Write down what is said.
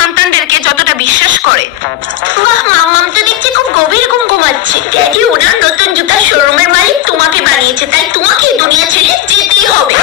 সন্তানদেরকে যতটা বিশ্বাস করে। বাহ, মাম্মাম তো দেখছি খুব গভীর ঘুম ঘুমাচ্ছে। ড্যাডি ওনার নতুন জুতার শোরুমের মালিক তোমাকে বানিয়েছে, তাই তোমাকে দুনিয়া ছেড়ে যেতেই হবে।